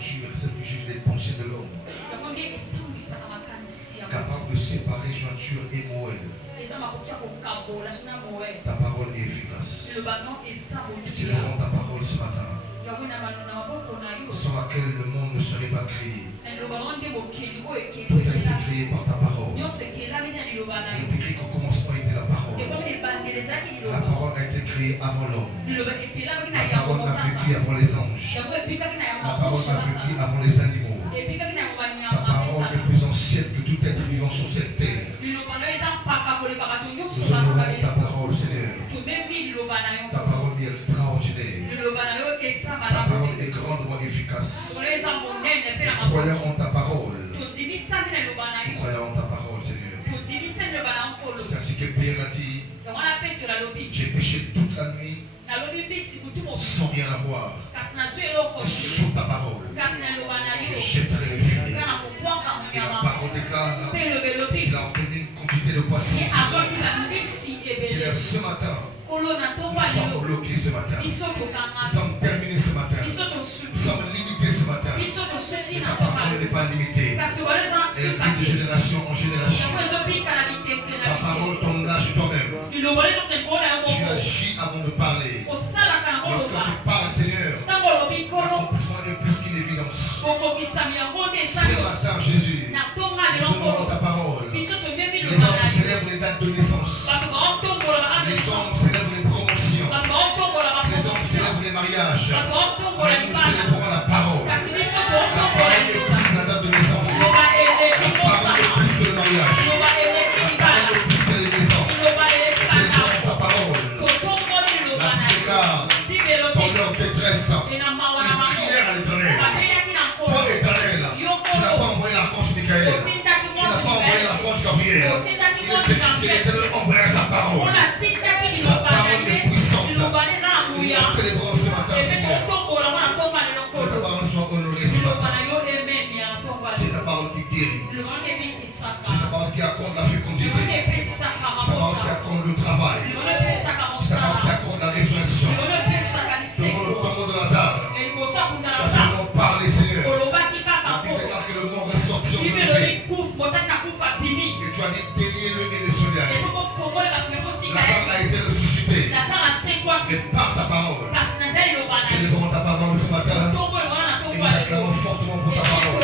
jointure, c'est plus juste des pensées de l'homme. Capable de séparer jointure et moelle. Ta parole est efficace. C'est devant ta parole ce matin, sans laquelle le monde ne serait pas créé. Tout a été créé par ta parole. Il est écrit qu'au commencement était la parole. La parole a été créée avant l'homme. La parole a vécu avant les anges. La parole a vécu avant les animaux. Ta parole est plus ancienne que tout être vivant sur cette terre. Nous honorons ta parole, Seigneur. Ta parole est extraordinaire. Ta parole est grandement efficace. Nous croyons en ta parole. Nous croyons en ta parole, Seigneur. C'est ainsi que Pierre a dit, j'ai péché toute la nuit sans rien avoir. Sous ta parole, je jetterai le filet. Et la parole déclare qu'il a obtenu une quantité de poissons. Seigneur, ce matin, nous sommes bloqués ce matin. Nous sommes terminés ce matin. Nous sommes limités ce matin. Mais ta parole n'est pas limitée. Elle vit de génération en génération. Ta parole, ton âge et toi-même. Tu agis avant de parler. Lorsque tu parles, Seigneur, l'accomplissement est plus qu'une évidence. Ce matin, Jésus, nous honorons ta parole. Les hommes célèbrent les dates de naissance. Les hommes célèbrent les promotions. Les hommes célèbrent les mariages. Mais nous célébrons la parole. La parole est plus que la date de naissance. La parole est plus que le mariage. La parole est plus que les naissances. Célébrons ta parole. La Bible déclare dans leur détresse une prière à l'Éternel. Toi, l'Éternel, tu n'as pas envoyé l'archange Michael. Tu n'as pas envoyé l'archange Gabriel. Il est écrit que l'Éternel envoya sa parole. Sa parole est puissante. Nous la célébrons ce matin, Seigneur. Que ta parole soit honorée ce matin. C'est ta parole qui guérit. C'est ta parole qui accorde la fécondité. C'est ta parole qui accorde le travail. C'est ta parole qui accorde la résurrection. Devant le tombeau de Lazare, tu as seulement parlé, Seigneur. La Bible déclare que le mort est sorti en levé. Et tu as dit déliez-le et le soleil. Lazare a été ressuscité. Et par ta parole, célébrons ta parole ce matin. Et nous acclamons fortement pour ta parole.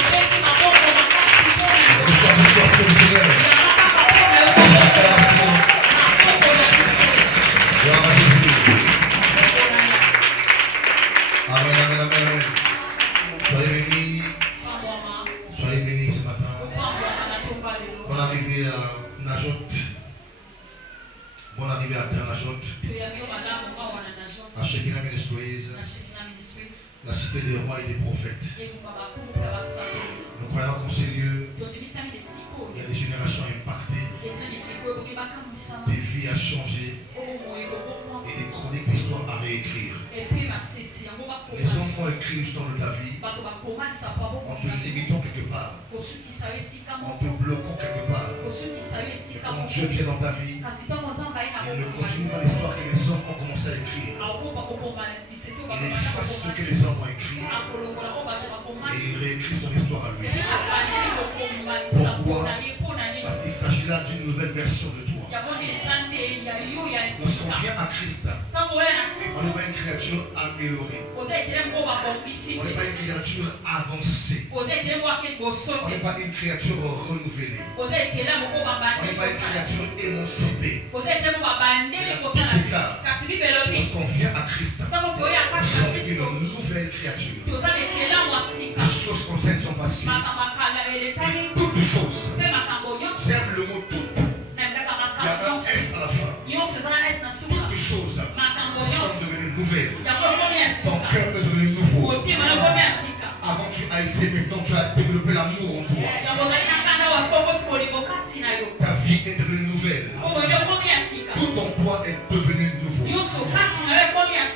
Amen, amen, amen. Soyez bénis ce matin. Bonne arrivée à Najot. Bonne arrivée à Terre Najot. À Shekinah Ministries, la cité des rois et des prophètes. Nous croyons qu'en ces lieux, il y a des générations impactées, des vies à changer et des chroniques d'histoire à réécrire. Les hommes ont écrit l'histoire de ta vie en te limitant quelque part, en te bloquant quelque part. Et quand Dieu vient dans ta vie, il ne continue pas l'histoire que les hommes ont commencé à écrire. Il efface ce que les hommes ont écrit et il réécrit son histoire à lui. Pourquoi? Parce qu'il s'agit là d'une nouvelle version de toi. Lorsqu'on vient à Christ, on n'est pas une créature améliorée. On n'est pas une créature avancée. On n'est pas une créature renouvelée. On n'est pas une créature émancipée. Lorsqu'on vient à Christ, nous sommes une nouvelle créature. Les choses anciennes sont passées. Et toutes choses, j'aime le mot toutes. Il y a un S à la fin. Toutes choses sont devenues nouvelles. Ton cœur est devenu nouveau. Avant tu haïssais, maintenant tu as développé l'amour en toi. Ta vie est devenue nouvelle. Tout en toi est devenu nouveau.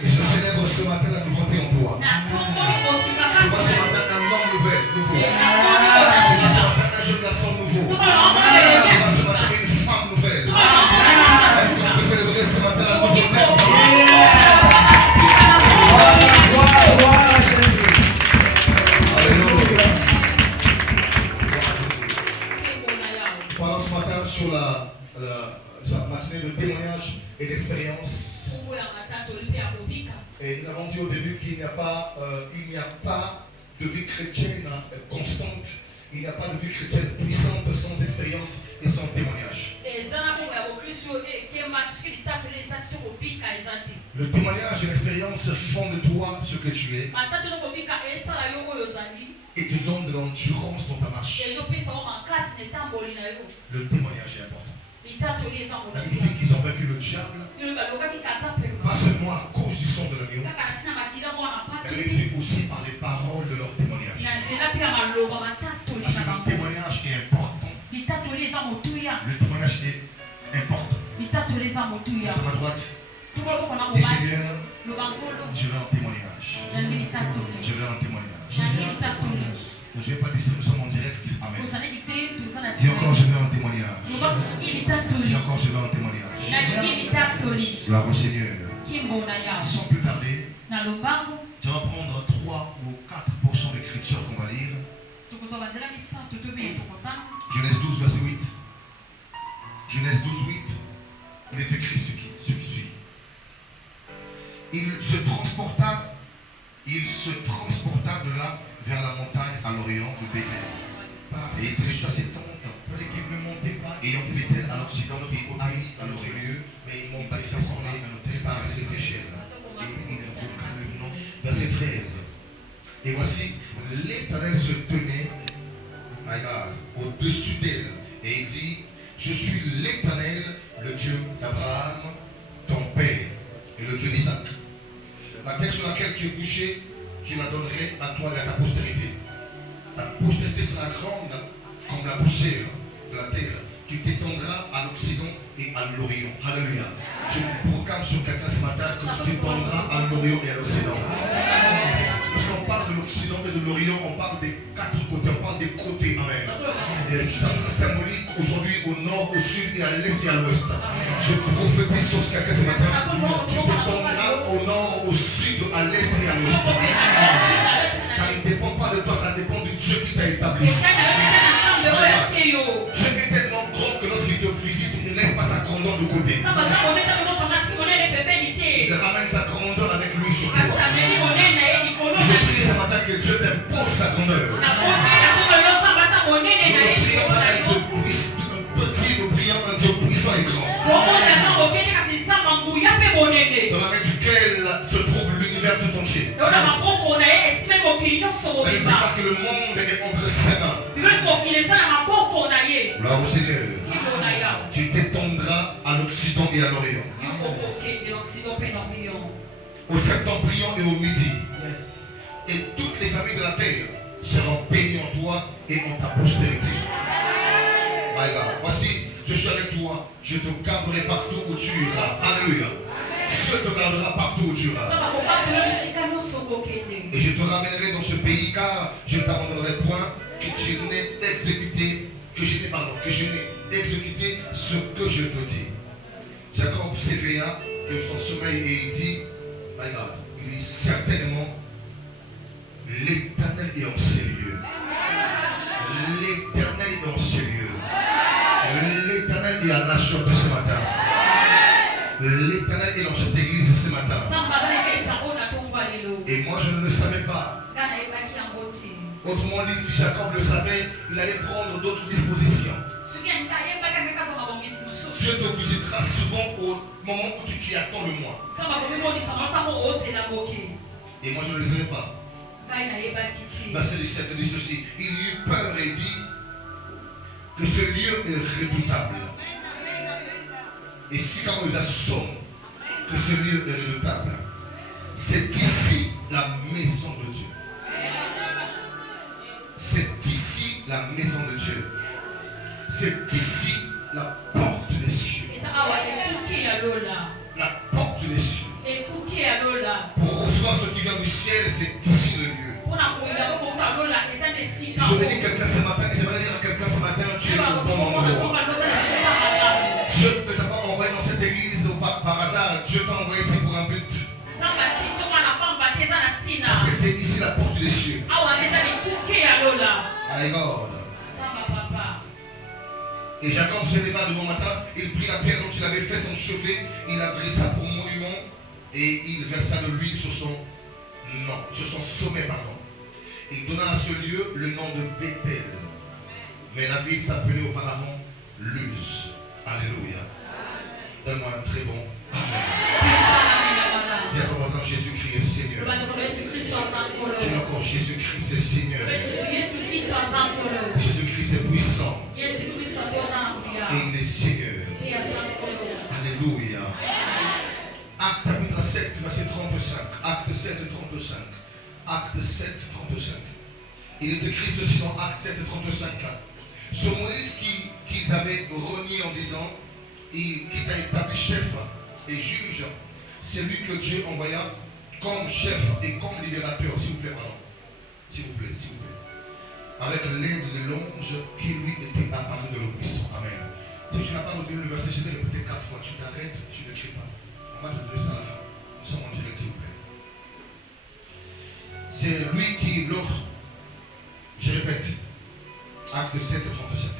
Et je célèbre ce matin la nouveauté en toi. Je vois ce matin un homme nouveau. Je vois ce matin un jeune garçon nouveau. Je vois ce matin une femme nouvelle. Est-ce qu'on peut célébrer ce matin la nouveauté en toi? Alléluia. Et nous avons dit au début qu'il n'y a pas de vie chrétienne constante. Il n'y a pas de vie chrétienne puissante sans expérience et sans témoignage. Le témoignage et l'expérience font de toi ce que tu es et te donnent de l'endurance dans ta marche. Le témoignage est important. La Bible dit qu'ils ont vaincu le diable, pas seulement à cause du sang de l'agneau, mais la Bible dit aussi par les paroles de leur témoignage. Parce que le témoignage est important. Le témoignage est important. À ma droite, et Seigneur, je veux un témoignage. Je veux un témoignage. Je ne vais pas dire que nous sommes en direct. Amen. Dis encore, je veux un témoignage. Dis encore, je veux un témoignage. Gloire au Seigneur. Sans plus tarder, je vais prendre 3 ou 4% d'écriture qu'on va lire. Genèse 12, verset 8. Genèse 12, 8. Il est écrit ce qui suit. Il se transporta de là vers la montagne à l'orient de Bethel. Et il prêcha ses tentes. Ayant Bethel à l'occident et Haï à l'orient, mais il bâtit son hôtel par ses échelles. Et il invoqua le nom. Verset 13. Et voici, l'Éternel se tenait au-dessus d'elle. Et il dit, je suis l'Éternel, le Dieu d'Abraham, ton père, et le Dieu d'Isaac. La terre sur laquelle tu es couché, je la donnerai à toi et à ta postérité. Ta postérité sera grande comme la poussière de la terre. Tu t'étendras à l'Occident et à l'Orient. Alléluia. Je proclame sur quelqu'un ce matin que tu t'étendras à l'Orient et à l'Occident. Parce qu'on parle de l'Occident et de l'Orient, on parle des 4 côtés, on parle des côtés. Amen. Et ça sera symbolique aujourd'hui au nord, au sud et à l'est et à l'ouest. Je prophétise sur quelqu'un ce matin. Tu t'étendras au nord, au sud, à l'est et à l'ouest. Ça ne dépend pas de toi, ça dépend du Dieu qui t'a établi. Dieu est tellement grand que lorsqu'il te visite, il ne laisse pas sa grandeur de côté. Il ramène sa grandeur avec lui sur toi. Je prie ce matin que Dieu t'impose sa grandeur. Nous ne prions pas un Dieu petit, nous prions un Dieu puissant et grand. Dans la main duquel se trouve l'univers tout entier. La Bible déclare que le monde est entre ses mains. Gloire au Seigneur. Tu t'étendras à l'Occident et à l'Orient. Au septentrion et au midi. Et toutes les familles de la terre seront bénies en toi et en ta postérité. Voici, je suis avec toi. Je te garderai partout où tu iras. Alléluia. Dieu te gardera partout où tu iras. Et je te ramènerai dans ce pays car je ne t'abandonnerai point que je n'ai exécuté ce que je te dis. Jacob s'éveilla de son sommeil et il dit, certainement, l'Éternel est en ces lieux. L'Éternel est en ces lieux. L'Éternel est à la chambre ce matin. L'Éternel est dans cette église ce matin. Et moi je ne le savais pas. Autrement dit, si Jacob le savait, il allait prendre d'autres dispositions. Dieu te visitera souvent au moment où tu t'y attends le moins. Et moi je ne le savais pas. Verset 17 dit ceci. Il eut peur et dit que ce lieu est redoutable. Et si quand nous assommons que ce lieu est redoutable, c'est ici la maison de Dieu. C'est ici la maison de Dieu. C'est ici la porte des cieux. La porte des cieux. Pour recevoir ce qui vient du ciel, c'est ici le lieu. Je vais dire quelqu'un ce matin, et j'aimerais dire à quelqu'un ce matin, tu es au bon endroit. Dieu ne t'a pas envoyé dans cette église par hasard, Dieu t'a envoyé ici pour un but. Parce que c'est ici la porte des cieux. My God. Et Jacob se leva de bon matin, il prit la pierre dont il avait fait son chevet, il la dressa pour monument Et il versa de l'huile sur son sommet, pardon. Il donna à ce lieu le nom de Bethel. Mais la ville s'appelait auparavant Luz. Alléluia. Donne-moi un très bon Amen. Dis à ton voisin, Jésus-Christ est Seigneur. Dis encore, Jésus-Christ est Seigneur. Jésus-Christ est puissant. Et il est Seigneur. Alléluia. Acte chapitre 7, verset 35. Acte 7, 35. Acte 7, 35. Il est écrit ceci dans Acte 7, 35. Ce Moïse qu'ils avaient renié en disant, qui t'a établi chef et juge, c'est lui que Dieu envoya comme chef et comme libérateur. S'il vous plaît, pardon. S'il vous plaît, s'il vous plaît. Avec l'aide de l'ange qui lui était apparu de l'eau puissant. Amen. Si tu n'as pas retenu le verset, je l'ai répété 4 fois. Tu t'arrêtes, tu ne cries pas. On va te donner ça à la fin. Nous sommes en direct, s'il vous plaît. C'est lui qui, je répète, Acte 7, 37.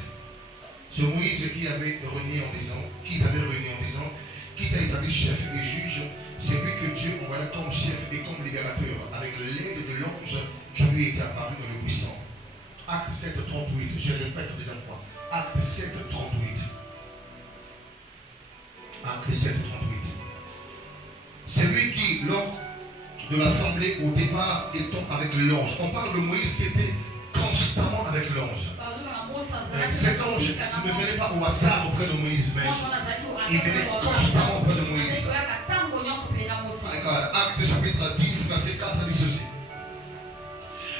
Ce Moïse qu'ils avaient renié en disant, qui t'a établi chef et juge, c'est lui que Dieu envoya comme chef et comme libérateur, avec l'aide de l'ange qui lui était apparu dans le puissant. Acte 7, 38. Je répète deuxième fois. Acte 7, 38. Acte 7, 38. C'est lui qui, lors de l'assemblée, au départ, étant avec l'ange. On parle de Moïse qui était constamment avec l'ange. Cet ange ne venait pas au hasard auprès de Moïse, mais il venait constamment auprès de Moïse. Acte chapitre 10, verset 4 dit ceci.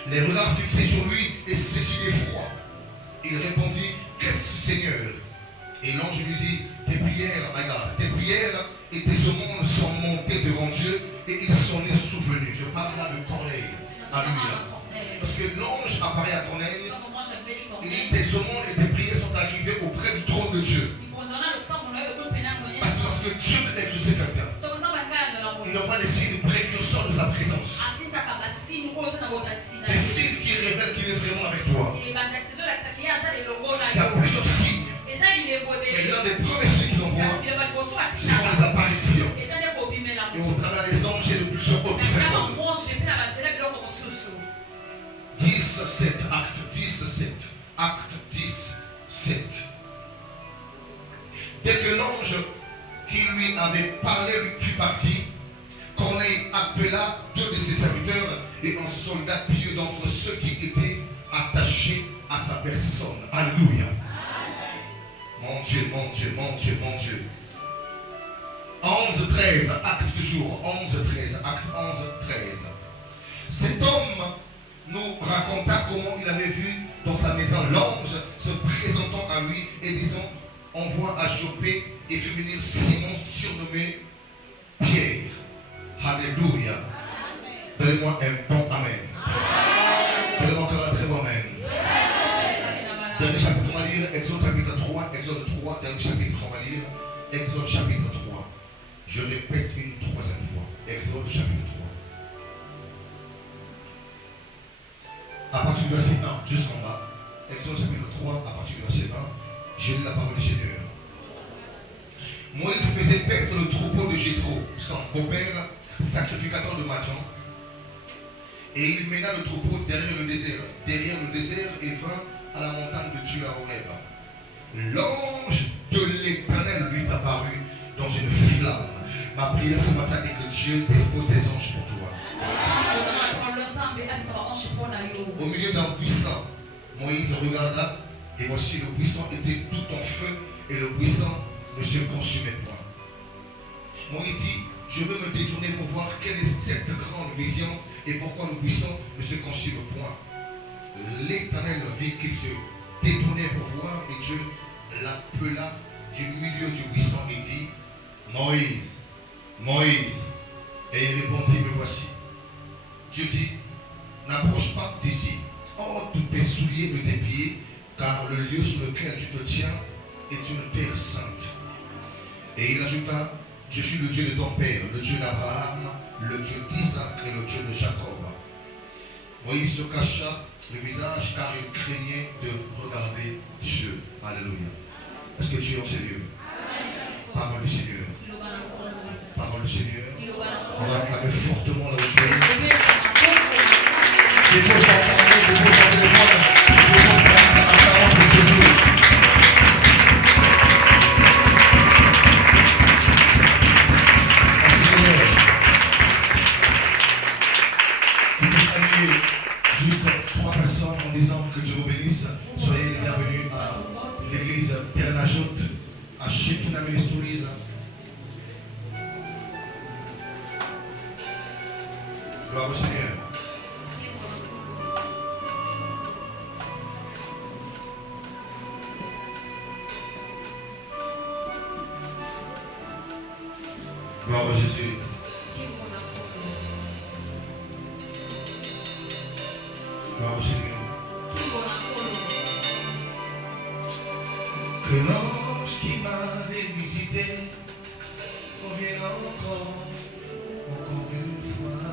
Les regards fixés sur lui et saisi d'effroi. Il répondit, qu'est-ce Seigneur? Et l'ange lui dit, tes prières et tes aumônes sont montées devant Dieu et ils s'en est souvenu. Je parle là de Corneille. Alléluia. Parce que l'ange apparaît à Corneille. Il dit, tes aumônes et tes prières sont arrivées auprès du trône de Dieu. Parce que lorsque Dieu veut exaucer quelqu'un, il envoie des signes précurseurs de sa présence. Des signes qui révèlent qu'il est vraiment avec toi. Il y a plusieurs signes. Mais l'un des premiers signes qu'il envoie, ce sont les apparitions. Et au travers des anges, il y a de plusieurs autres symboles. 10, 7, acte 10, 7. Acte 10, 7. Dès que l'ange qui lui avait parlé fut parti, Corneille appela 2 de ses serviteurs et un soldat pieux d'entre ceux qui étaient attachés à sa personne. Alléluia. Mon Dieu, mon Dieu, mon Dieu, mon Dieu. 11, 13, acte du jour. 11, 13, acte 11, 13. Cet homme nous raconta comment il avait vu dans sa maison l'ange se présentant à lui et disant, envoie à Joppé et fit venir Simon surnommé Pierre. Alléluia. Donnez-moi un bon Amen. Donnez-moi encore un très bon Amen. Dernier chapitre, on va lire Exode chapitre 3. Exode 3, dernier chapitre, on va lire Exode chapitre 3. Je répète une troisième fois. Exode chapitre 3. À partir du verset 1 jusqu'en bas. Exode chapitre 3, à partir du verset 1. Je lis la parole du Seigneur. Moïse faisait paître le troupeau de Jéthro, son beau-père, sacrificateur de Madian. Et il mena le troupeau derrière le désert et vint à la montagne de Dieu à Horeb. L'ange de l'Éternel lui apparut dans une flamme. Ma prière ce matin est que Dieu dispose des anges pour toi. Au milieu d'un buisson, Moïse regarda et voici le buisson était tout en feu et le buisson ne se consumait point. Moïse dit, je veux me détourner pour voir quelle est cette grande vision et pourquoi le buisson ne se consume point. L'Éternel vit qu'il se détournait pour voir et Dieu l'appela du milieu du buisson et dit, Moïse, Moïse. Et il répondit, me voici. Dieu dit, n'approche pas d'ici. Ôte tous tes souliers de tes pieds, car le lieu sur lequel tu te tiens est une terre sainte. Et il ajouta, je suis le Dieu de ton père, le Dieu d'Abraham, le Dieu d'Isaac et le Dieu de Jacob. Moïse se cacha le visage car il craignait de regarder Dieu. Alléluia. Est-ce que tu es en Seigneur? Parole du Seigneur. Parole du Seigneur. On va acclamer fortement là où tu es. Des beaux enfants, des beaux enfants, des beaux enfants, de Jésus. Merci Seigneur. Je peux saluer juste 3 personnes en disant que Dieu vous bénisse. Soyez les bienvenus à l'église Terre-Najot, à Shekinah Ministries. Gloire au Seigneur. Gloire à Jésus. Gloire au Seigneur. Que l'ange qui m'avait visité revienne encore une fois.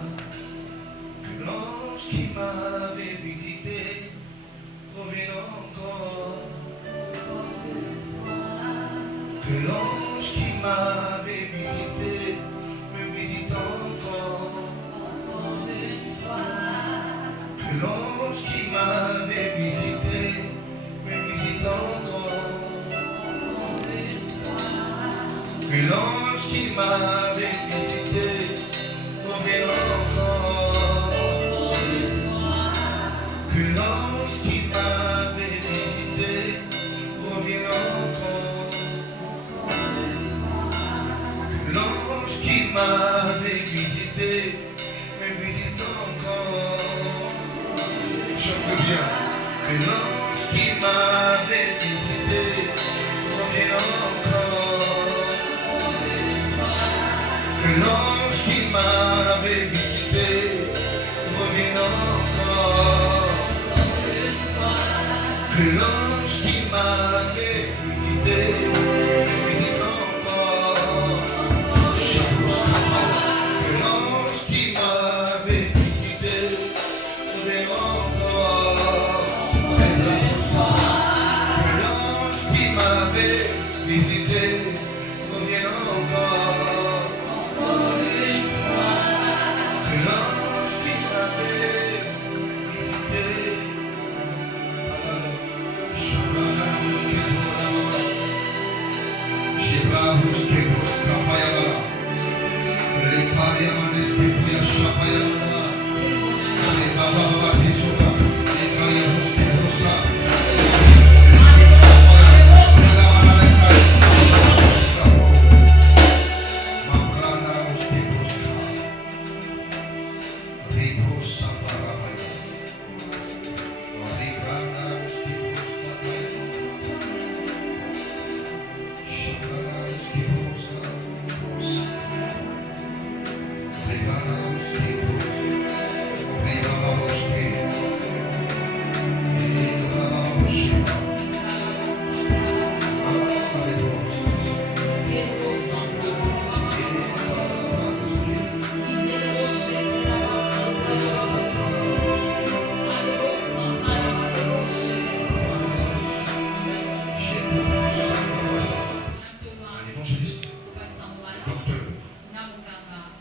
Que l'ange qui m'avait visité revienne encore. Que l'ange qui m'avait visité me visite encore. Que l'ange qui m'avait visité me visite encore. Que l'ange qui m'avait visité revienne encore. Que l'ange qui m'avait visité revienne encore. Que l'ange qui m'avait visité me visite encore. Chante bien. Que l'ange qui m'avait visité revienne encore. Que l'ange qui m'avait visité revienne encore. Que l'ange qui m'avait visité me visite encore. Que l'ange qui m'avait visité revienne encore. Que l'ange qui m'avait visité revienne encore. Que l'ange qui m'avait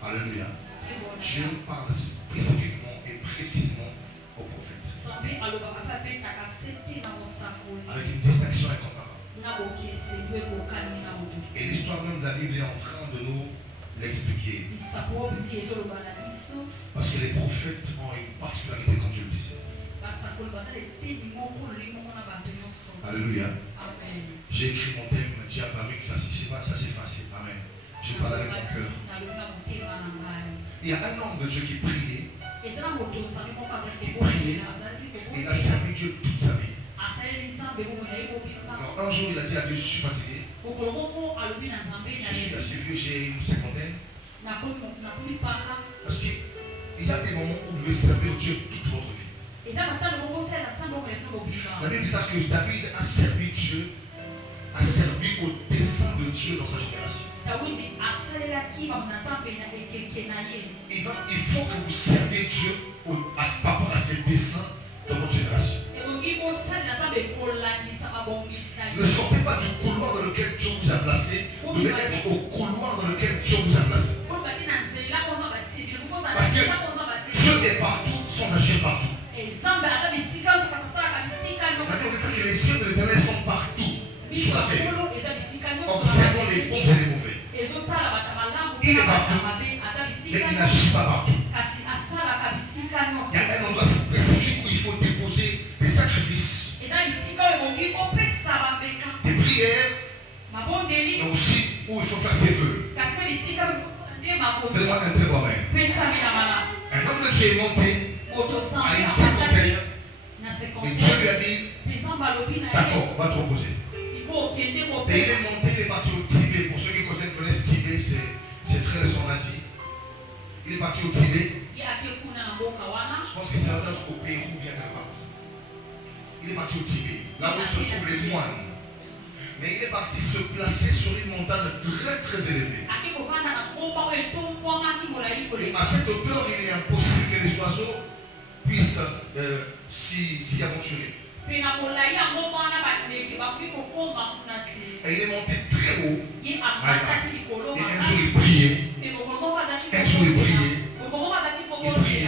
Alléluia. Dieu parle spécifiquement et précisément au prophète. Avec une distinction incomparable. Et l'histoire même de la Bible est en train de nous l'expliquer. Parce que les prophètes ont une particularité, comme je le disais. Alléluia. J'ai écrit mon thème, dis à Paris que ça c'est facile. Amen. Je parle avec mon cœur. Il y a un homme de Dieu qui priait. Il a servi Dieu toute sa vie. Alors un jour il a dit à Dieu, je suis fatigué. Je suis assez vieux, j'ai une cinquantaine. Parce qu'il y a des moments où vous devez servir Dieu toute votre vie. La Bible dit que David a servi Dieu, a servi au dessein de Dieu dans sa génération. Il faut que vous serviez Dieu par rapport à ses desseins dans votre génération. Ne sortez pas du couloir dans lequel Dieu vous a placé, vous devez être au couloir dans lequel Dieu vous a placé. Dieu est partout sans agir partout. C'est-à-dire que les yeux de l'Éternel sont partout sur la terre. Observons les bons et les mauvais. Il est partout, mais il n'agit pas partout. Il y a un endroit spécifique où il faut déposer des sacrifices, des prières, mais aussi où il faut faire ses vœux. Donne-moi un très bon main. Un homme de Dieu est monté à une cinquantaine et Dieu lui a dit d'accord, on va te reposer. Et il est monté, il est parti au Tibet. Pour ceux qui connaissent Tibet, c'est très récent en Asie. Il est parti au Tibet. Je pense que c'est un autre au Pérou ou bien quelque part. Il est parti au Tibet, là où se trouvent les moines. Mais il est parti se placer sur une montagne très très élevée. Et à cette hauteur, il est impossible que les oiseaux puissent s'y aventurer. Et il est monté très haut. Et un jour il priait. Un jour il priait. Il priait.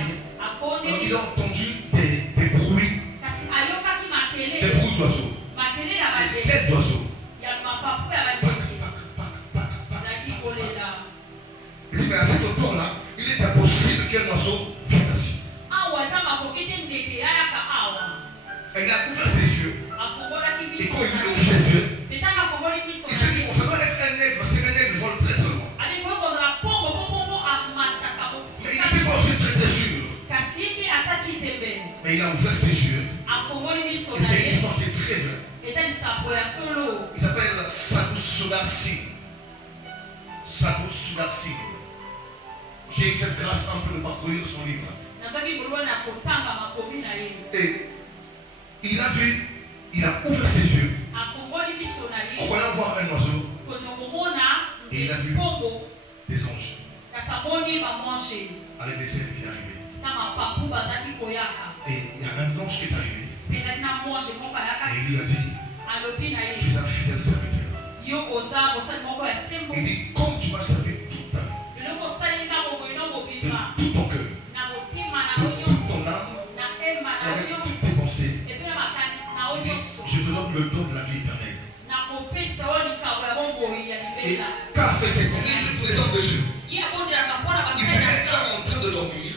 Alors il a entendu des bruits. Des bruits d'oiseaux. Des sept d'oiseaux. Mais à cette hauteur-là, il est impossible qu'un oiseau vienne assis. Elle a ouvert ses yeux. Et quand il ouvre ses yeux, il se dit on ne peut pas être un aigle parce qu'un aigle vole très très loin. Mais il n'était pas aussi très très sûr. Mais il a ouvert ses yeux. Et c'est une histoire qui est très vraie. Il s'appelle Sadhu Sundar Singh. Sadhu Sundar Singh. J'ai eu cette grâce un peu de parcourir son livre. Et il a vu, il a ouvert ses yeux, croyant voir un oiseau, et il a vu des anges avec des ailes qui arrivaient. Et il y a un ange qui est arrivé, et il lui a dit, tu es un fidèle serviteur. Il dit, comme tu m'as servi toute ta vie, de tout ton cœur, de toute ton âme, et avec toutes tes pensées, il dit, je te donne le don de la vie éternelle. Et qu'a fait cet homme? Il pour les hommes de Dieu. Il peut être en train de dormir.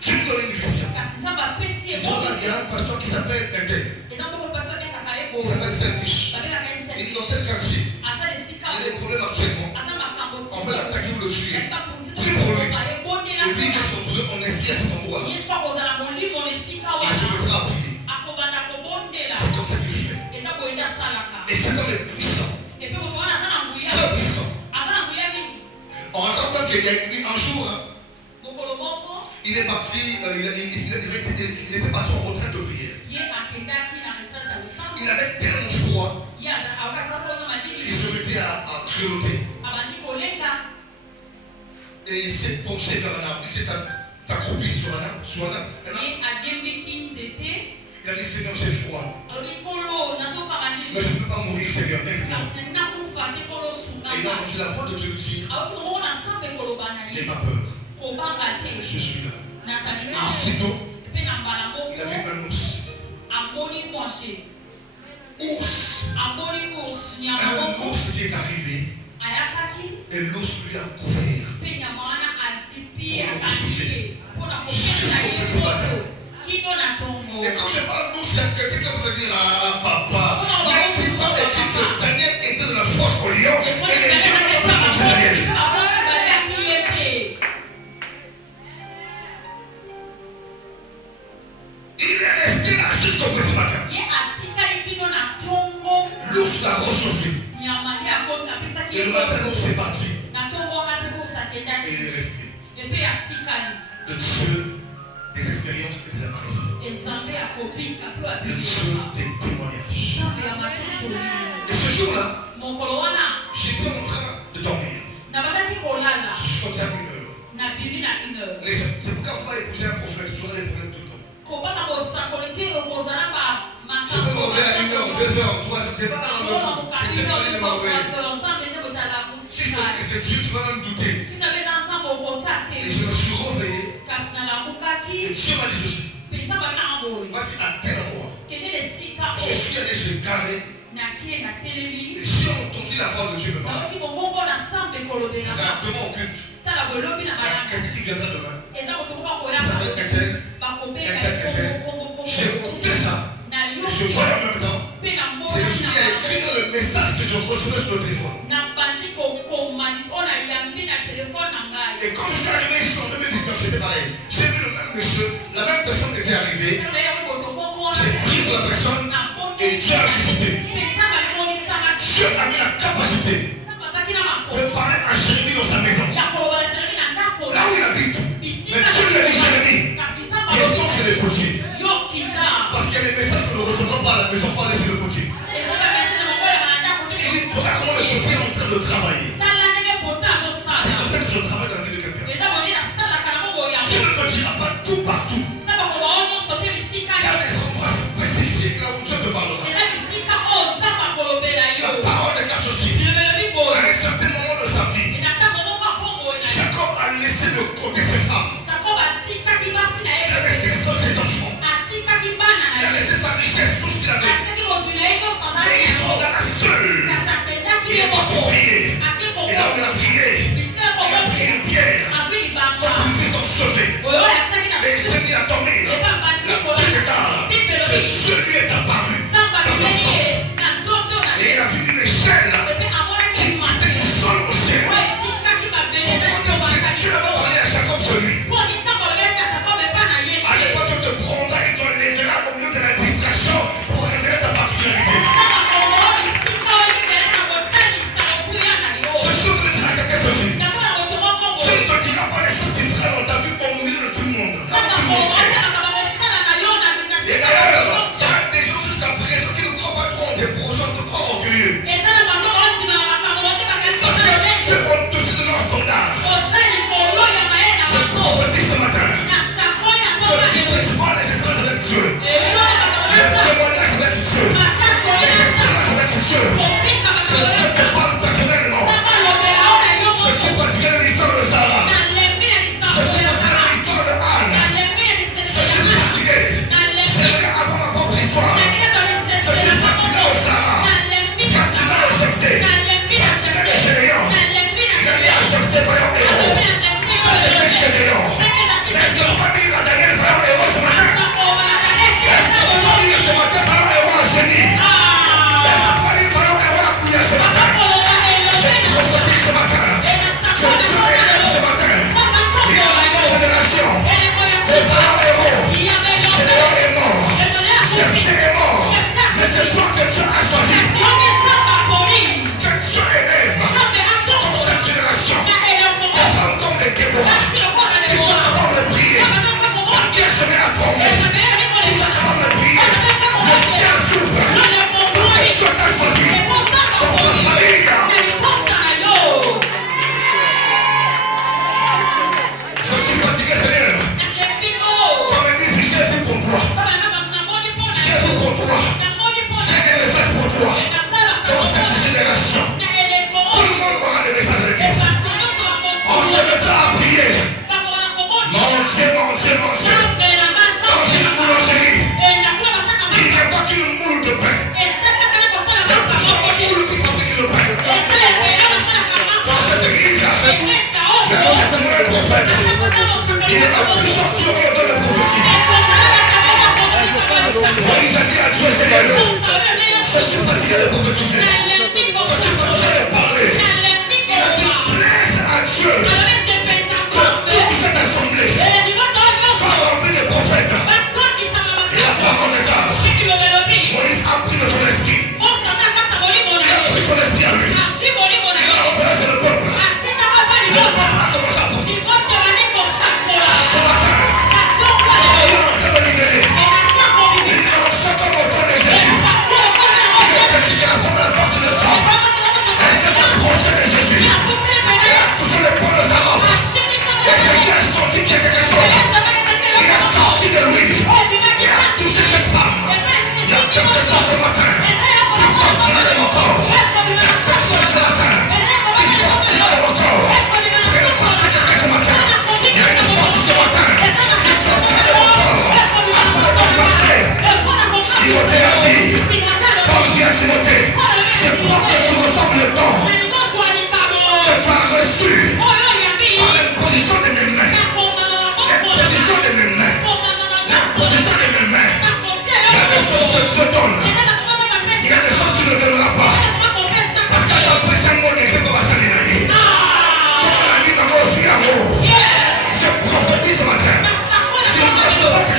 Tu lui donnes une vision. Il dit, regarde, il y a un pasteur qui s'appelle Ethel. Il s'appelle Stellish. Il est dans tel quartier. Il y a des problèmes actuellement. On veut l'attaquer ou le tuer. Prie pour lui. Et lui, il va se retrouver en esprit à cet endroit-là. Et il se mettra à prier. C'est comme ça qu'il fait. Et cet homme est puissant. Très puissant. On raconte même qu'il y a eu un jour, il est parti, il était parti en retraite de prière. Il avait tellement froid qu'il se mettait à grelotter. Et il s'est penché vers un arbre. Il s'est accroupi sur un arbre. Il a dit, Seigneur, j'ai froid. Mais je ne peux pas mourir, Seigneur. Et il a entendu la voix de Dieu dire, n'aie pas peur. Je suis là. Et aussitôt, il a vu un ours. Un ours qui est arrivé. Et l'ours lui a couvert. Jusqu'au petit matin. Et quand je parle d'ours, il y a quelqu'un qui va me dire, ah papa, n'est-il pas écrit que Daniel était dans la fosse au lion et les lions n'ont pas mangé Daniel? Il est resté là jusqu'au petit matin. L'ours l'a rechauffé. Et le matin, l'ours est parti. Et il est resté. Le Dieu des expériences et des apparitions. Le Dieu des témoignages. Et ce jour-là, j'étais en train de dormir. Je suis sorti à 1 heure. C'est pourquoi vous m'avez épouser un prophète. Tu auras des problèmes tout le temps. Je peux me réveiller à 1 heure, 2 heures, 3 heures. C'est pas un rendez-vous. C'est pas aller de m'envoyer. Si je te dis que c'est Dieu, tu vas même douter. Et je me suis réveillé. Et Dieu m'a dit ceci. Voici à tel endroit. Je suis allé chez le carré. Et j'ai entendu la voix de Dieu me parler. Regarde, demain au culte, il y a quelqu'un qui viendra demain. Il s'appelle Ethel. J'ai écouté ça. Et je voyais en même temps. Je me suis mis à écrire le message que je recevais sur le téléphone. Et quand je suis arrivé ici en 2019, c'était pareil. J'ai vu le même monsieur, la même personne était arrivée. J'ai prié pour la personne et Dieu l'a visité. Dieu avait la capacité de parler à Jérémie dans sa maison. Là où il habite. Mais Dieu lui a dit, Jérémie, descends chez les potiers. Parce qu'il y a des messages que nous ne recevrons pas à la maison, il faut laisser le potier. Il dit, regarde comment le potier est en train de travailler. C'est comme ça que je travaille dans la vie de quelqu'un. Dieu ne te dira pas tout partout. Il y a des endroits spécifiques là où Dieu te parlera. La parole déclare ceci. À un certain moment de sa vie, Jacob a laissé de côté ses femmes. Il a laissé ses enfants. Il a laissé sa richesse, tout ce qu'il avait. Mais ils sont dans la seule. Il est parti prier. Et là où il a prié, il a pris une pierre. Quand il fit s'en sauver, et il s'est mis à dormir. La plus tard, que Dieu lui est apparu dans un sens. Et il a vu une échelle qui partait du sol au ciel. Pourquoi est-ce que Dieu n'avait parlé à Jacob sur lui? À des fois, Dieu te prendra et t'enlèvera au milieu de la distraction pour révéler ta particularité. Je suis de dire à quelqu'un ceci. Dieu ne te dira pas les choses qui seraient dans ta vie au milieu de tout le monde. Là où tout le monde est. Et d'ailleurs, il y a des gens jusqu'à présent qui ne croient pas trop en des projets de corps orgueilleux. Parce que c'est au-dessus de leur standard. Je prophétise ce matin que tu puisses voir les expériences avec Dieu, les témoignages avec Dieu, les expériences avec Dieu, que Dieu te parle personnellement. Je suis fatigué de l'histoire de Sarah. Je suis fatigué de l'histoire de Anne. Je suis fatigué. J'aimerais avoir ma propre histoire. Je suis fatigué de Sarah. Fatigué de Jephthé. Fatigué de Gédéon. Il a dit à Jephthé, voyons héros. Ça c'était Gédéon. Est-ce que vous pouvez dire à Daniel, voyons héros ce matin? Est-ce que vous pouvez dire ce matin, voyons héros à Génie? Est-ce que vous pouvez dire voyons héros à Kouya ce matin? Je prophétise ce matin que Dieu élève ce matin. Il y a une génération de voyons héros. Gédéon est mort. Jephthé est mort. Mais c'est toi que Dieu a choisi. Que Dieu élève dans cette génération des femmes comme des Déborah qui sont capables de prier. La terre se met à tomber. Qui sont capables de prier. Le ciel s'ouvre. Parce que Dieu t'a choisi. Dans ta famille. Je suis fatigué, Seigneur. Comme il dit, j'ai fait pour toi. J'ai fait pour toi. J'ai des messages pour toi. Dans cette génération, tout le monde aura des messages avec lui. On se mettra à prier. Manger, manger, manger. Dans une boulangerie, il n'y a pas qu'une moule de pain. Il y a plusieurs moules qui fabriquent le pain. Dans cette église, même si c'est moi le prophète, il y a plusieurs qui auront donné la prophétie. Moïse a dit à Dieu, Seigneur, je suis fatigué de prophétiser. Je suis fatigué de parler. Il a dit, plaise à Dieu que toute cette assemblée soit remplie de prophètes. Et la parole déclare, Moïse a pris de son esprit. Il a pris son esprit à lui. Il a envoyé sur le peuple. Le peuple a commencé à prier. Ce matin, je suis en train de libérer. Il y a un second au temps de Jésus. Il a décidé la forme de la porte de sang. Elle s'est approchée de Jésus. Elle a touché le point de sa robe. Et Jésus a senti qu'il y a quelque chose qui est sorti de lui. Il a touché cette femme. Il y a quelque chose ce matin qui sortira de mon corps. Il y a quelque chose ce matin qui sortira de mon corps. Préparez quelqu'un ce matin. Il y a une force ce matin qui sortira de mon corps.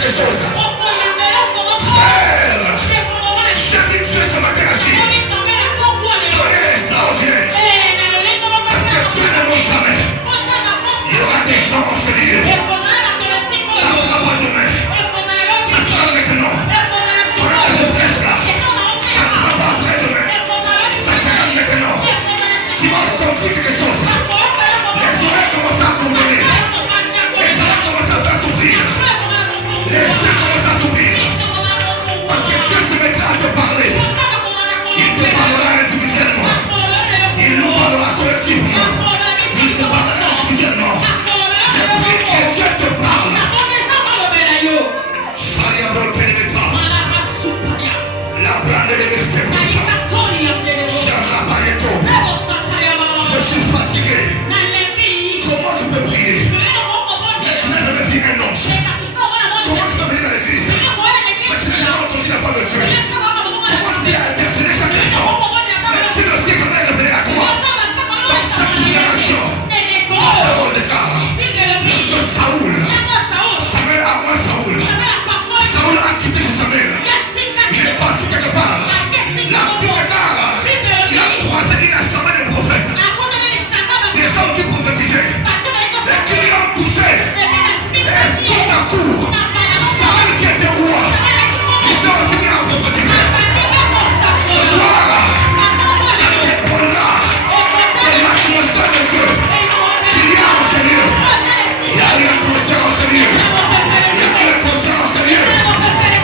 quelque chose. Frère, j'ai vu Dieu ce matin agir de manière extraordinaire. Parce que Dieu ne ment jamais. Il y aura des gens en ce lieu. Ça ne sera pas demain. Ça sera maintenant. Pendant que je prêche là, ça ne sera pas après demain. Ça sera maintenant. Qui vont sentir quelque chose. Les oreilles commencent à bourdonner. Les oreilles commencent à faire souffrir. Les yeux commencent à s'ouvrir. Parce que Dieu se mettra à te parler. Il te parlera individuellement. Il nous parlera collectivement. Il te parlera individuellement. Je prie que Dieu te parle. La brande de l'esquerre. Je suis fatigué. Comment tu peux prier? Mais tu n'as jamais vu un ange. Comment tu peux venir à l'église? Mais tu n'as jamais entendu la voix de Dieu. Comment tu peux intercéder chaque instant? Mais tu ne sais jamais révéler à toi. Dans cette génération, la parole déclare. Lorsque Samuel a moins Saoul a quitté chez Samuel. Il est parti quelque part. La Bible déclare. Il a croisé une assemblée de prophètes. Des hommes qui prophétisaient. Et qui lui ont touché. Et tout à coup, Samuel qui était roi, il s'est aussi mis à prophétiser. Ce soir, ça dépendra de l'atmosphère de Dieu. Il y a en ce lieu. Il y a une atmosphère en ce lieu. Il y a une atmosphère en ce lieu.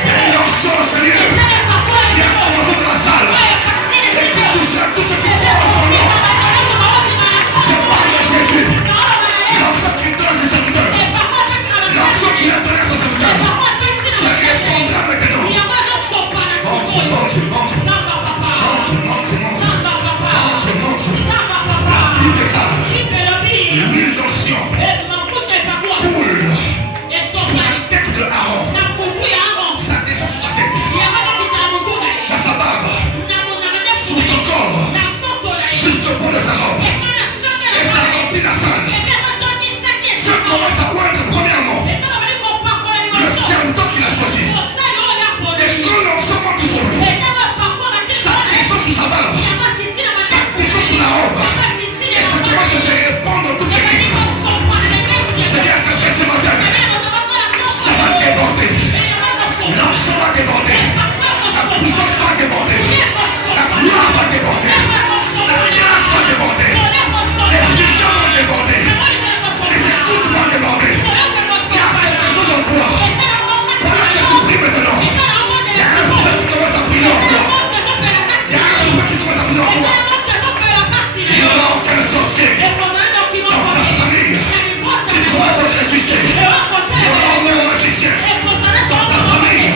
Il y a une onction en ce lieu. Il y a commencé dans la salle. Et qui touchera tous ceux qui croient en son nom. Je parle de Jésus. L'onction qu'il donne à ses serviteurs. L'onction qu'il a donné à ses serviteurs. Ça répondra maintenant. Monte. La Bible déclare. L'huile d'onction coule sur la tête de Aaron. Ça descend sur sa tête. Sur sa barbe. Sur son corps. Jusqu'au bout de sa robe. Et ça remplit la salle. Dieu commence à oindre premièrement le serviteur qu'il a choisi. Et quand l'onction monte sur lui, ça descend sur sa barbe. Ça descend sur la robe. Et ça commence à se répandre dans toute l'église. Je dis à quelqu'un ce matin, ça va déborder. L'onction va déborder. La puissance va déborder. La gloire va déborder. La grâce va déborder. Les visions vont déborder. Les écoutes vont déborder. Il y a quelque chose en toi. Pendant que je prie maintenant, il y a un feu qui commence à briller en toi. Il y a un feu qui commence à briller en toi. Il n'y aura aucun sorcier dans ta famille qui pourra te résister. Il n'y aura aucun magicien dans ta famille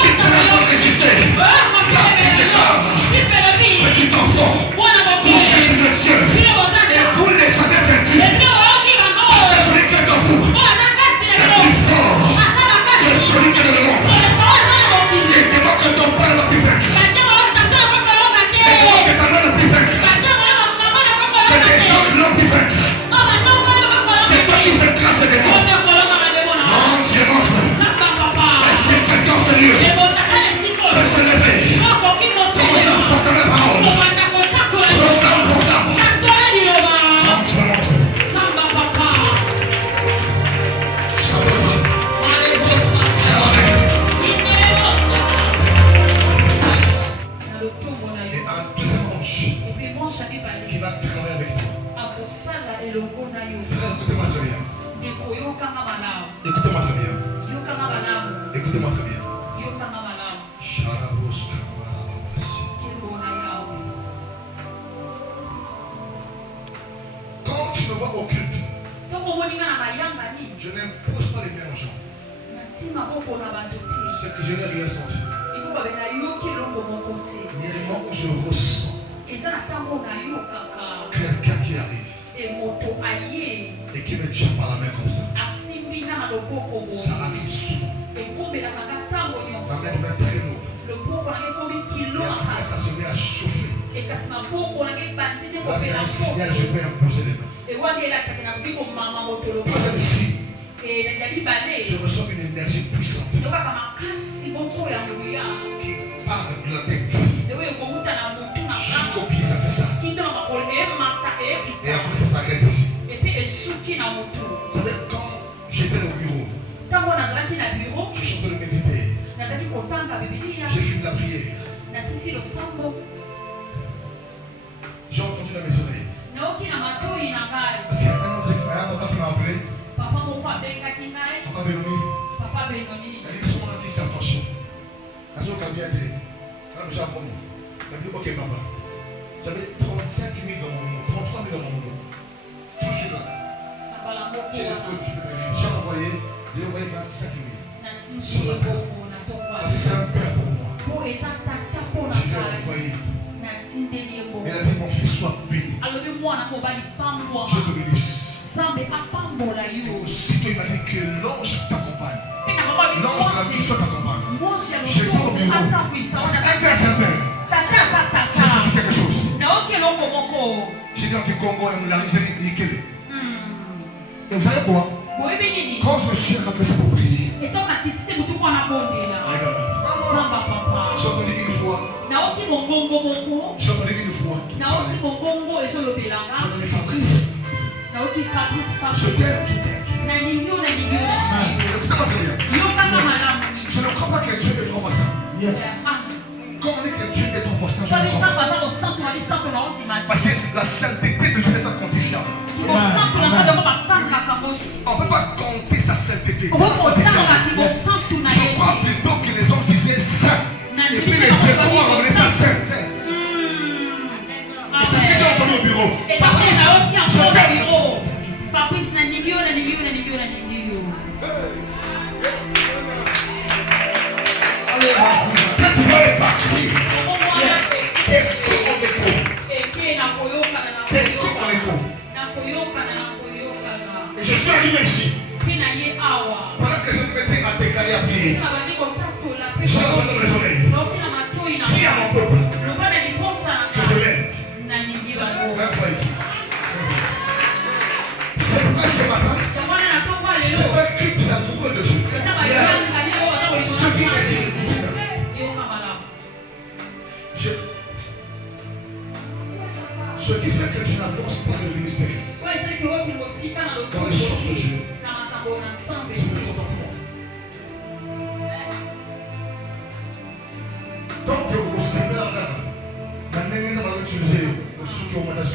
qui pourra te résister. La Bible déclare, petit enfant, vous êtes de Dieu et vous les avez vaincus. Parce que celui qui est en vous est plus fort que celui qui est dans le monde. Et dis-moi que ton père ne va plus vaincre. Et toi que ta mère ne plus vaincre. Que des anges n'ont plus vaincre. C'est toi qui vaincras ce démon. Mon Dieu, mon frère. Est-ce que quelqu'un en ce lieu peut se lever? Commence à proclamer la parole. Proclame. Montre. Sabote. Et un deuxième ange qui va travailler avec toi. Frère, écoutez-moi très bien. Écoutez-moi très bien. Écoutez-moi très bien. Quand tu me vois au culte, je n'impose pas les mains aux gens. C'est que je n'ai rien senti. Il y a des moments où je ressens quelqu'un qui arrive et qui me tient par la main comme ça. Ça arrive souvent. Ma main devient très lourde. Et après, ça se met à chauffer. Là, c'est un signal, je peux imposer les mains. Deuxième signe, je ressens une énergie puissante qui part de la tête jusqu'au pied, ça fait ça. Et après, ça s'arrête ici. Vous savez, quand j'étais au bureau, je chantais le méditer. J'ai fini la prière. J'ai entendu la maisonnée. C'est un autre qui m'a appelé. Papa Benoni. Elle dit son nom dit attention. Elle dit ok papa. J'avais 35 000 dans mon nom, 33 000 dans mon nom. Tout celui-là. J'ai envoyé 25 000. Sur la table. Parce que c'est un père pour moi. Je lui ai envoyé. Elle a dit mon fils soit béni. Je te bénisse. Aussitôt il m'a dit que l'ange t'accompagne. L'ange de la mission t'accompagne. J'ai dit au bureau. Parce qu'un père c'est un père. Je suis dit quelque chose. J'ai dit en Congo, on l'a nickel. Et vous savez quoi? Quand je suis rentré pour prier, j'ai entendu une fois. J'ai entendu Fabrice. Je t'aime. Je ne crois pas que Dieu est ton voisin. Quand on dit que Dieu est ton voisin, je ne crois pas. Parce que la sainteté de Dieu n'est pas quantifiable. On ne peut pas compter sa sainteté. Je crois plutôt que les hommes disaient saint. Et puis les zéros ont ramené ça saint. Et c'est ce que j'ai entendu au bureau. Fabrice, je t'aime. Cette voix est partie. Et puis on écho. Et je suis arrivé ici. Pendant que je me mettais à déclarer à prier, j'ai entendu mes oreilles. Dis à mon peuple que je l'aime. C'est pourquoi ce matin, c'est un cri des amoureux de Dieu. Ceux qui désirent écouter. Ce qui fait que tu n'avances pas le ministère dans les choses de Dieu, c'est le contentement. Donc, au Seigneur, la manière dont utiliser le soutien au mandat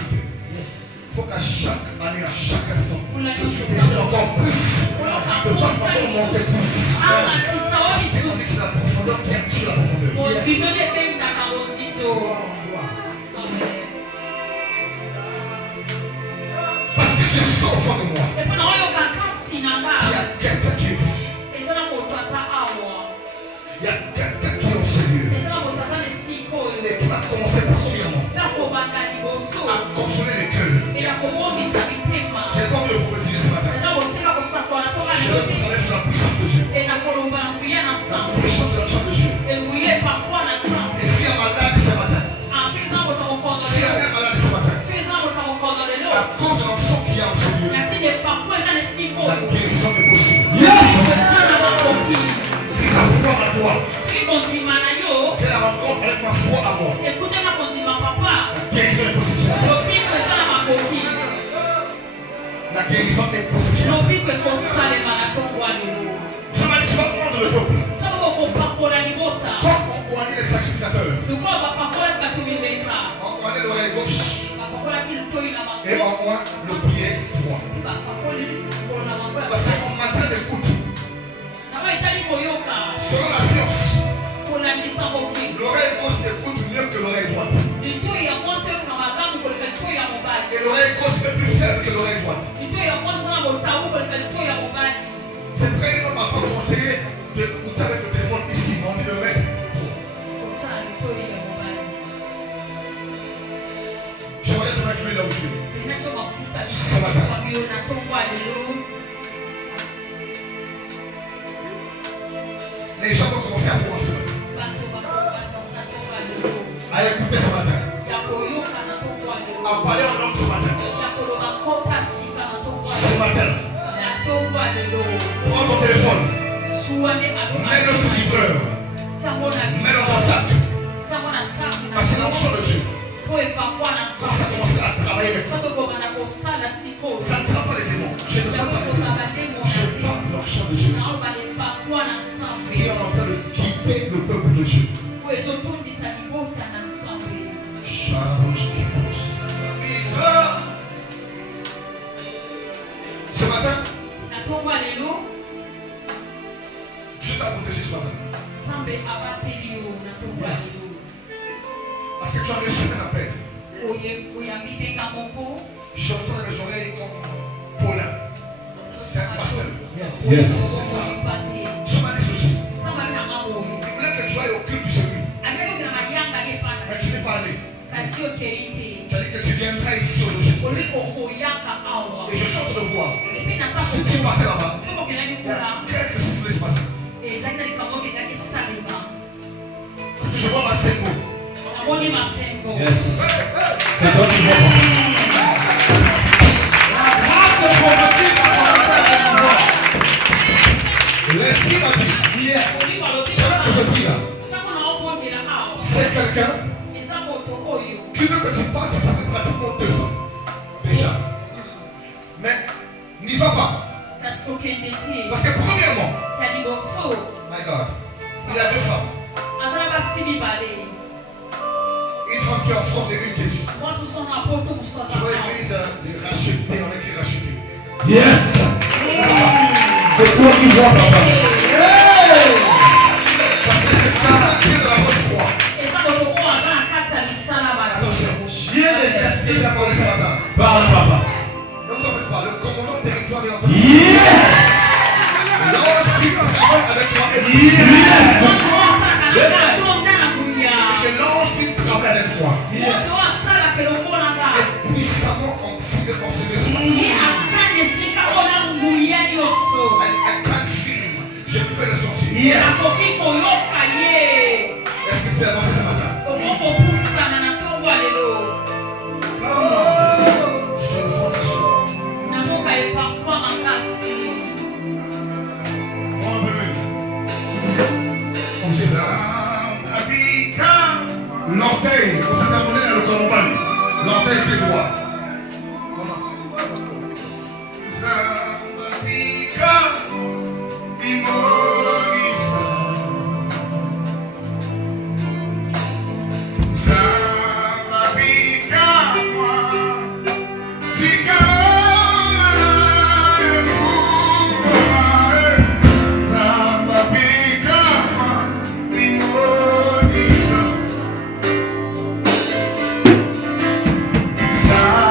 il faut qu'à chaque année, à chaque instant, que tu désires encore plus, que tu fasses encore monter plus. Parce qu'on dit que c'est la profondeur qui attire la profondeur. Parce que je sens au fond de moi. Il y a quelqu'un qui est ici. Il y a quelqu'un qui est au Seigneur. Et qui va commencer premièrement à consoler les cœurs. J'ai pas envie de prophétiser ce matin. Je vais parler sur la puissance de Dieu. La puissance de la chance de Dieu. Et s'il y a malade ce matin, s'il y a un malade ce matin, à cause de l'onction qu'il y a au Seigneur, la guérison est possible. Si ta foi à toi, c'est la rencontre avec ma foi à moi, la guérison est possible. La guérison est possible. Je m'en dis, tu vas prendre le peuple. Comme on connaît les sacrificateurs, on connaît l'oreille gauche et on voit le pied droit. Parce qu'on maintient l'écoute. Selon la science, l'oreille gauche écoute mieux que l'oreille droite. Et l'oreille gauche est plus faible que l'oreille droite. C'est vrai, il m'a parfois conseillé d'écouter avec le téléphone ici, on dit le mec. J'aimerais te m'accueillir là où tu es. Ce matin. Les gens vont commencer à voir ce matin. À écouter ce matin. À parler en langue ce matin. Ce matin. Prends ton téléphone. Mets-le sur du beurre. Mets-le dans ton sac. Parce que l'onction de Dieu. Quand ça commencera à travailler avec toi, ça ne sera pas les démons. Je ne parle pas des démons. Je parle de l'onction de Dieu. Qui est en train de quitter le peuple de Dieu. Ce matin, Dieu t'a protégé ce matin. Yes. Parce que tu as reçu un appel. J'entends dans mes oreilles comme Paulin. C'est un pasteur. Yes. C'est ça. Je m'en dissocié. Il voulait que tu ailles au culte chez lui. Mais tu n'es pas allé. Tu as dit que tu viendrais ici aujourd'hui. Et je sors de le voir. Si tu partais là-bas, il y a quelque chose qui voulait se passer. Parce que je vois ma scène. Yes. C'est toi qui vois. L'esprit m'a dit. Yes. Pendant que je prie là, c'est quelqu'un qui veut que tu partes, ça fait pratiquement 2 ans. Déjà. Mais n'y va pas. Parce que premièrement, my God, il y a 2 femmes. Une femme qui est en France et une qui existe. Je vois l'église les racheter, on écrit racheter. Yes. C'est toi qui vois, papa. Parce que c'est ça qui est de la bonne croix. Attention, je l'ai parlé ce matin. Parle, papa. Ne vous en faites pas, le commandant de territoire est en train de... Yes. Lorsqu'il travaille avec moi, Yes. et lorsqu'il travaille avec moi, Yes. est puissamment anxieuse dans ses maisons. I can't feel him. Je peux le sentir. Yes. Est-ce que tu peux avancer ce matin? Je le vois dans ce l'orteil, vous savez amener le colombani. L'orteil pied droit. Sa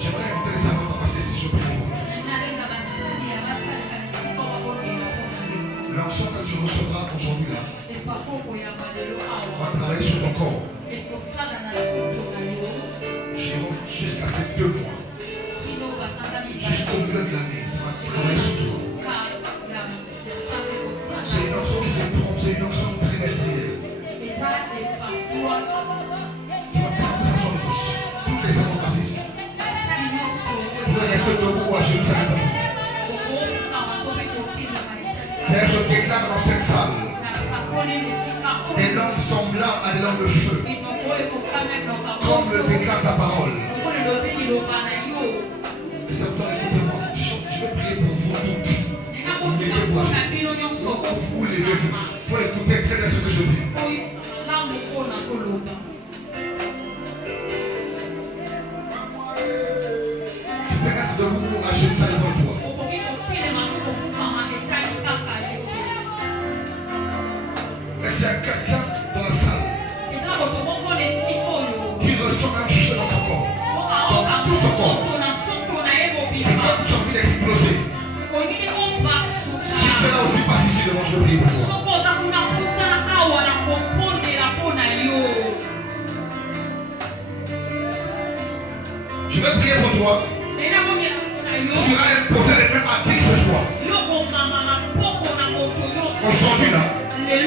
J'aimerais inviter les servants à passer si je prie pour vous. L'onction que tu recevras aujourd'hui là va travailler sur ton corps. Jusqu'à ces 2 mois. Jusqu'au milieu de l'année. Ça va travailler sur toi. C'est une onction qui se trompe, c'est une onction trimestrielle. Tu vas prendre ça sur le gauche. Toutes les servants passent ici. Vous pouvez rester debout à Jérusalem. Père, je déclare dans cette salle des langues semblables à des langues de feu, comme le déclare ta parole. Les serviteurs, écoutez-moi, je vais prier pour vous toutes. Vous levez-vous. Il faut écouter très bien ce que je dis. Tu peux être debout à Jérusalem devant toi. Mais s'il y a quelqu'un dans la salle qui ressent un feu dans son corps, dans tout son corps, c'est comme tu as envie d'exploser. Si tu es là aussi, passe ici devant, je prie pour toi. Je vais prier pour toi. Tu iras imposer les mains à qui que ce soit. Aujourd'hui là, et tu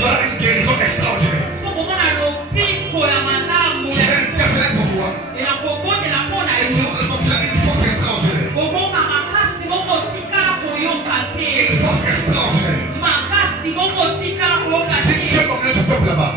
vas avoir une guérison extraordinaire. Je vais intercéder pour toi. Et tu vas ressentir une force extraordinaire. Une force extraordinaire. Si tu es au milieu du peuple là-bas,